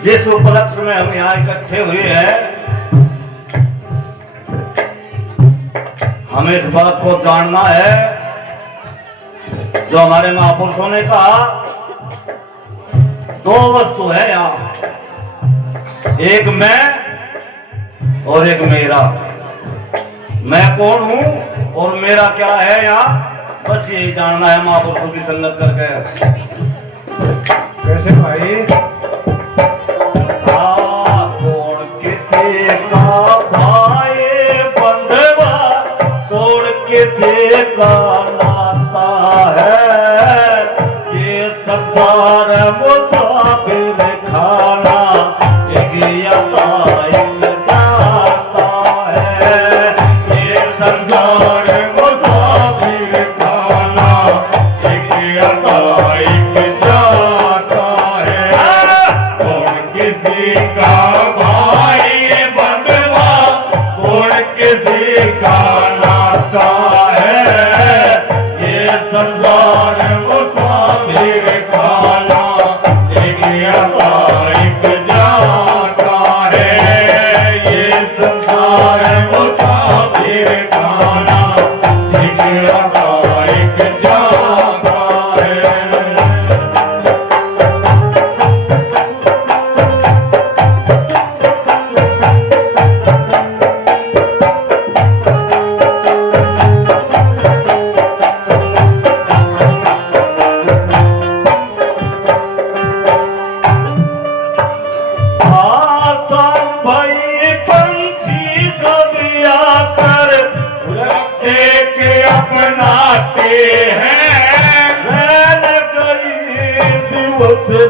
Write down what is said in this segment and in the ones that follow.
जिस उपलक्ष्य में हम यहाँ इकट्ठे हुए हैं, हमें इस बात को जानना है जो हमारे महापुरुषों ने कहा, दो वस्तु है यहाँ, एक मैं और एक मेरा। मैं कौन हूं और मेरा क्या है यहाँ, बस यही जानना है महापुरुषों की संगत करके। कैसे भाई? किसी का नाता है ये संसार मुसाफिर खाना, एक जाता है ये संसार मुसाफिर खाना, एक जाता है। कौन किसी का भाई बंधुआ, कौन किसी का संसार मुसाफिर खाना, एक जाता है ये संसार मुसाफिर खाना, एक जाता है।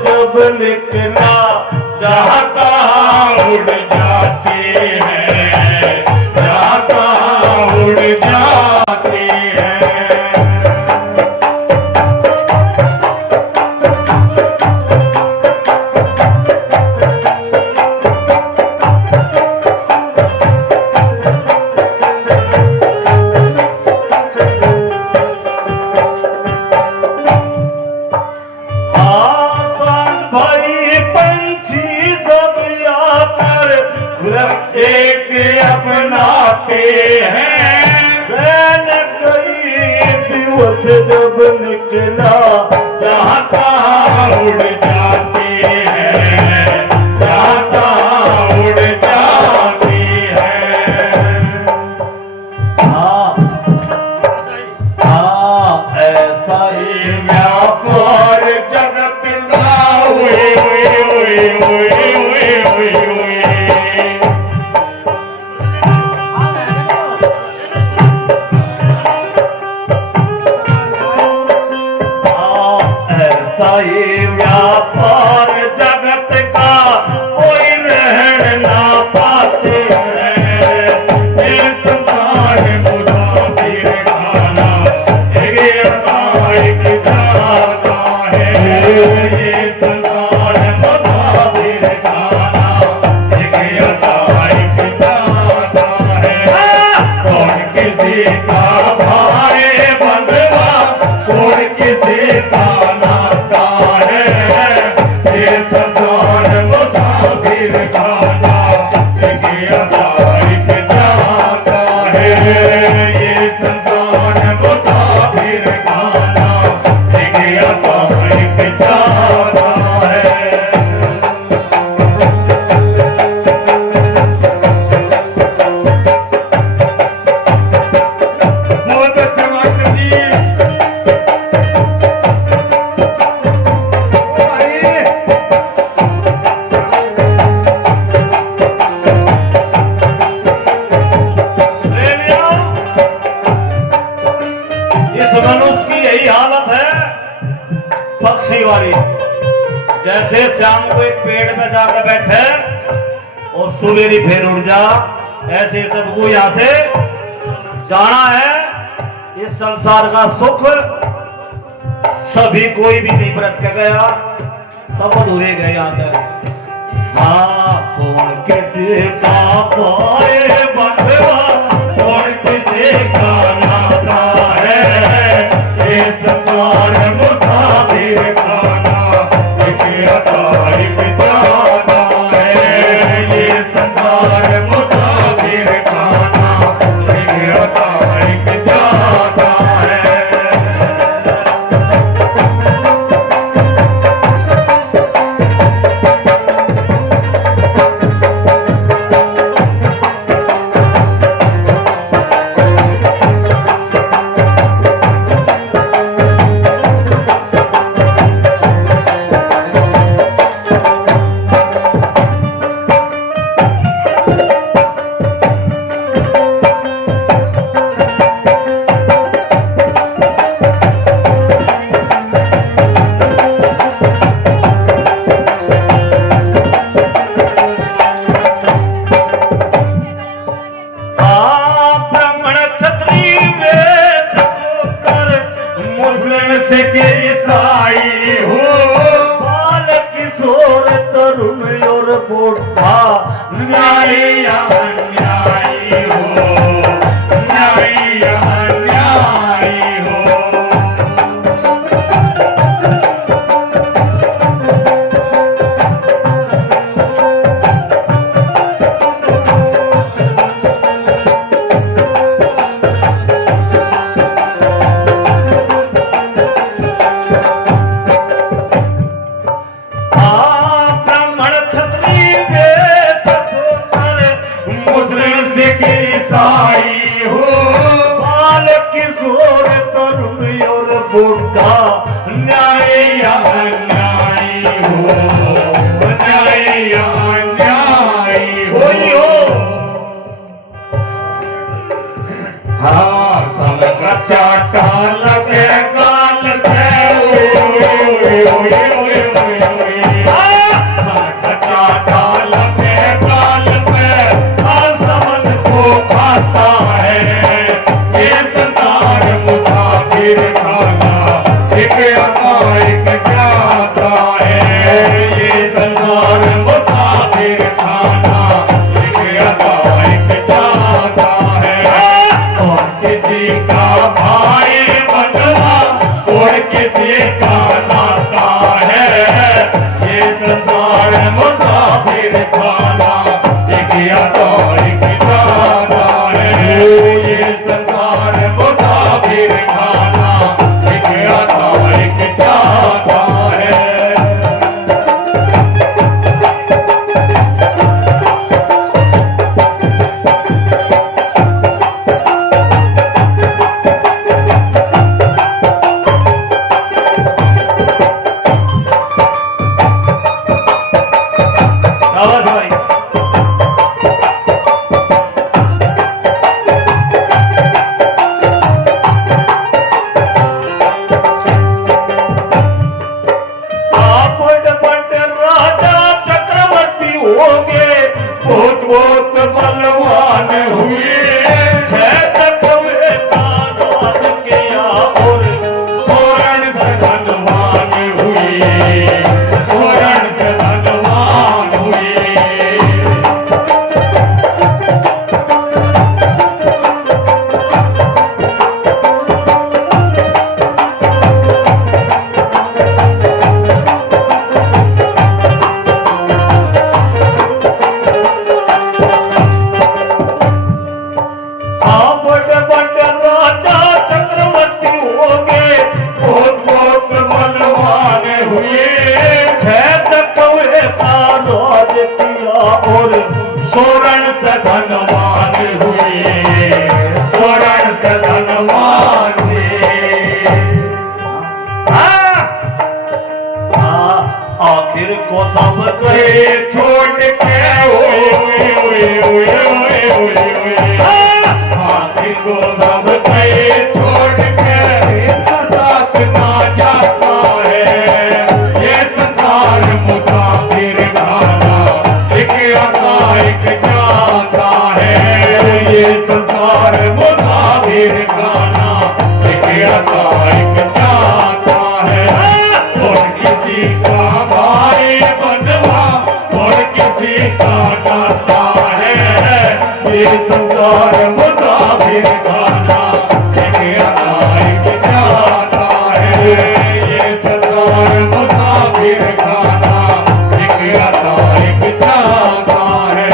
जब निकला चाहता उड़ जाते हैं, चाहता उड़ जाते हैं। अपनाते हैं, रैन कई दिवस जब निकला चाहता उड़ जाते हैं, चाहता उड़ जाते हैं। हाँ ऐसा ही व्यापार जगत का हुए हुए हुए हुए हुए हुए हुए। ये व्यापार जगत का कोई रहन ना पाते हैं, ये संसार मुसाफिर खाना, एक जाता है ये संसार मुसाफिर खाना, एक जाता है। कौन किसी का भाई बंधुआ, कौन किसी का पक्षी वाली। जैसे शाम को एक पेड़ पे जाकर बैठे और सवेरे फिर उड़ जा, ऐसे सबको यहाँ से जाना है। इस संसार का सुख सभी कोई भी नहीं व्रत के गया, सब अधूरे गए यहाँ तक। हाँ, कौन किसी का पाए बंधवा, कौन किसी का नाता है। ये संसार मुसाफिर खाना, एक अता एक जाना है। ये संसार मुसाफिर खाना, एक अता एक जाना है। छोड़ के साथ ना जाता है। संसार मुसाफिर खाना, एक आता एक जाता है। ये संसार मुसाफिर खाना, एक आता एक जाता है।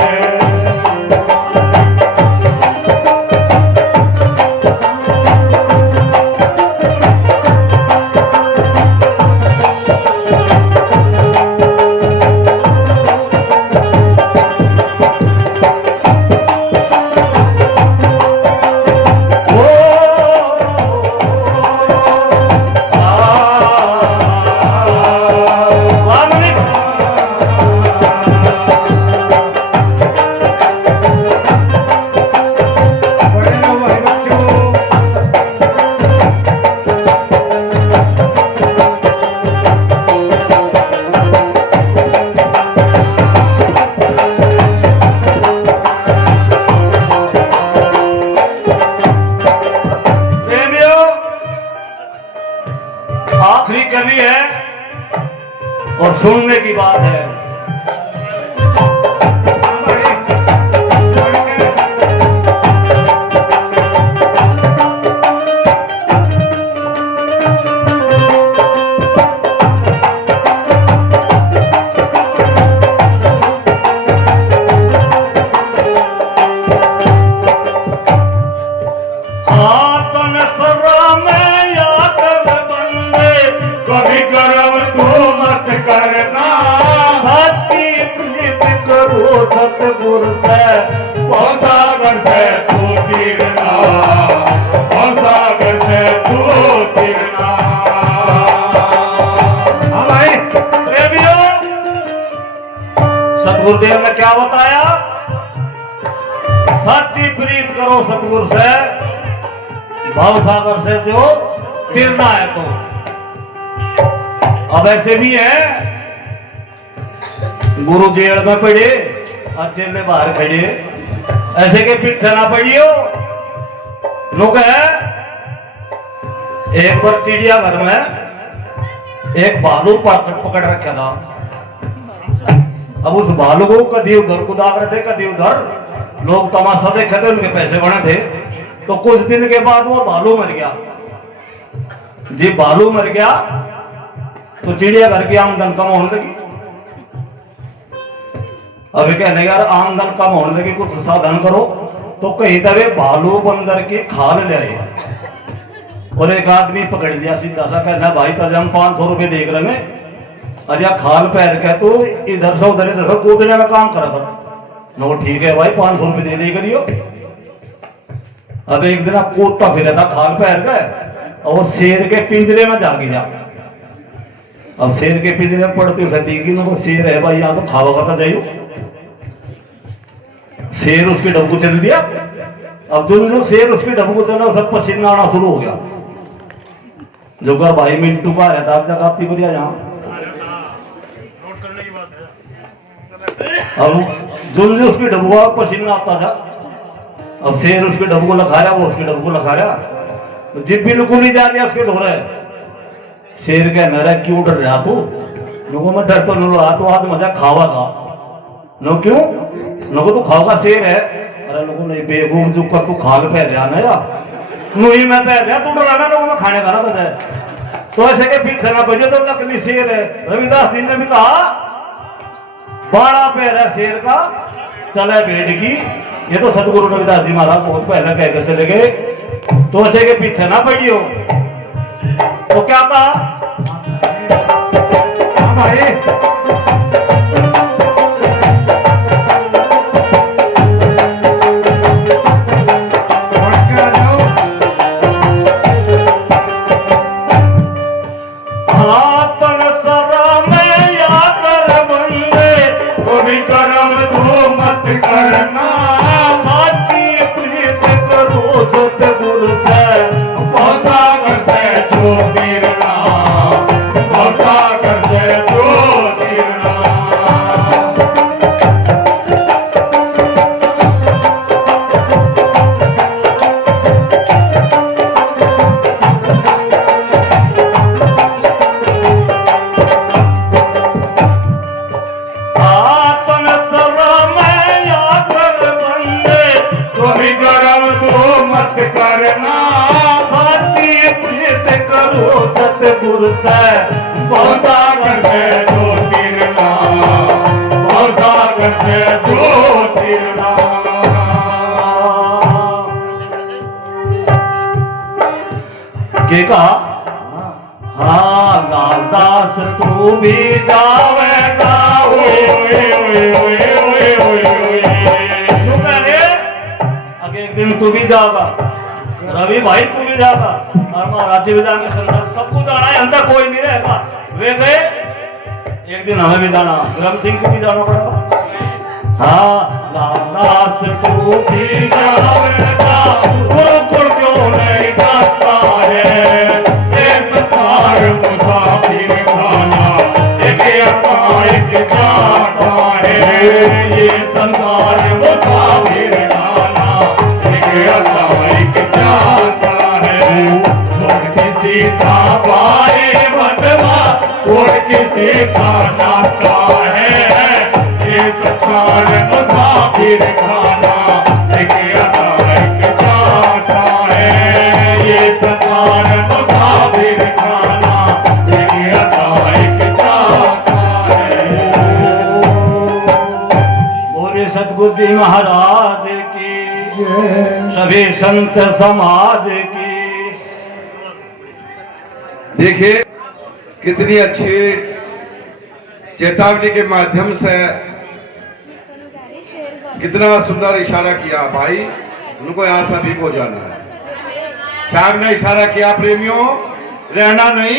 बड़े लो भाई बच्चों। प्रेमियों, आखिरी कली है और सुनने की बात है। हाँ भाई, बढ़ के। हाथ में सरा में या कर बंदे, कभी गर्व तू मत करना, सच्ची प्रीत करो सतगुर से। सागर से तू गिरना, सागर से तू गिरना। हाँ भाई, प्रेमियों, सतगुरुदेव ने क्या बताया? सच्ची प्रीत करो सतगुरु से, भव सागर से जो तिरना है। तो अब ऐसे भी है, गुरु जेल में पड़े और चेले बाहर खड़े, ऐसे के पीछे ना पड़ियो। लोग है, एक बार चिड़ियाघर में एक भालू पकड़ रखा था। अब उस भालू को कभी उधर कुदाग रहे थे, कभी उधर। लोग तमाशा देखे थे, उनके पैसे बने थे। तो कुछ दिन के बाद वो भालू मर गया। जी भालू मर गया तो चिड़ियाघर की आमदन कम होने लगी। अभी कहने यार आमदन कम होने लगी, कुछ साधन करो। तो कहीं तवे भालू बंदर की खाल ले आए और एक आदमी पकड़ लिया, सीधा सा कहना भाई तजे हम 500 रुपये देख रहे हैं, अरे खाल पैर के तो इधर से कूदने का काम करा कर। नो ठीक है भाई, 500 रुपये दे दे करियो। अब एक दिन आप कूदता फिर था, खाल पैर गए और वो शेर के पिंजरे में जा गिरा। अब शेर के पिंजरे में पड़ती उसे देखी ना, वो शेर है भाई, यहाँ तो खावा खाता जाइयो। शेर उसके डब्बू चल दिया। अब जो शेर उसके डब्बू चला, सब पसीना आना शुरू हो गया। जो कर भाई मिंटू का रहता आप जगह आती बढ़िया यहाँ। अब जो उसके डब्बू का पसीना आता था, अब शेर उसके डब्बू को लखा रहा, वो उसके डब्बू को लखा रहा। तो जिप बिल्कुल ही जा रहा उसके धो रहे। शेर कह मेरा क्यों डर रहा तू? लोगों में डर तो नहीं रहा, तो आज मजा खावा का। नो क्यों? लोगों तो खाओगा शेर है। अरे लोगों ने बेगूम जो कर तू खाल पहन रहा ना या मुही में पहन रहा, तू डरा ना लोगों में खाने का ना पता है। तो ऐसे के पीछे ना बैठे तो नकली शेर है। रविदास जी ने भी कहा बाड़ा पैर है शेर का, चले भेड़ की। ये तो सतगुरु रविदास जी महाराज बहुत पहले कहकर चले गए। तो ऐसे के पीछे ना पड़ियो। तो क्या कहा? हाँ भाई, बढ़ के आ जाओ। हाथन सरा में या कर बंदे, कभी कर्म तू मत करना, साची प्रीत करो सतगुरु से। सागर से जो गिरना, सागर से जो गिरना। करते ज्योतिर्नाम भरोसा करते ज्योतिर्नाम के कहा हाँ लालदास तू भी जावेगा आगे एक दिन तू भी जागा रवि भाई तू भी जागा और महाराज जी भी जाएंगे संदर्भ सबको जाना है अंदर कोई नहीं रहेगा वे गए एक दिन हमें भी जाना ब्रह्म सिंह को भी जाना पड़ेगा हाँ लालदास तू भी जावेगा गुरुकुल क्यों नहीं जाता है मुसाफिर खाना एक आता एक जाता है ये संसार मुसाफिर खाना एक आता एक जाता है उड़ किसी का पाए बदला उड़ किसी का नाता है ये संसार मुसाफिर खाना एक आता एक जाता है ये संसार मुसाफिर खाना एक आता एक जाता है बोले सतगुरु जी महाराज की सभी संत समाज की देखिए कितनी अच्छी चेतावनी के माध्यम से कितना सुंदर इशारा किया भाई उनको यहाँ सभी को जाना है साहब ने इशारा किया प्रेमियों रहना नहीं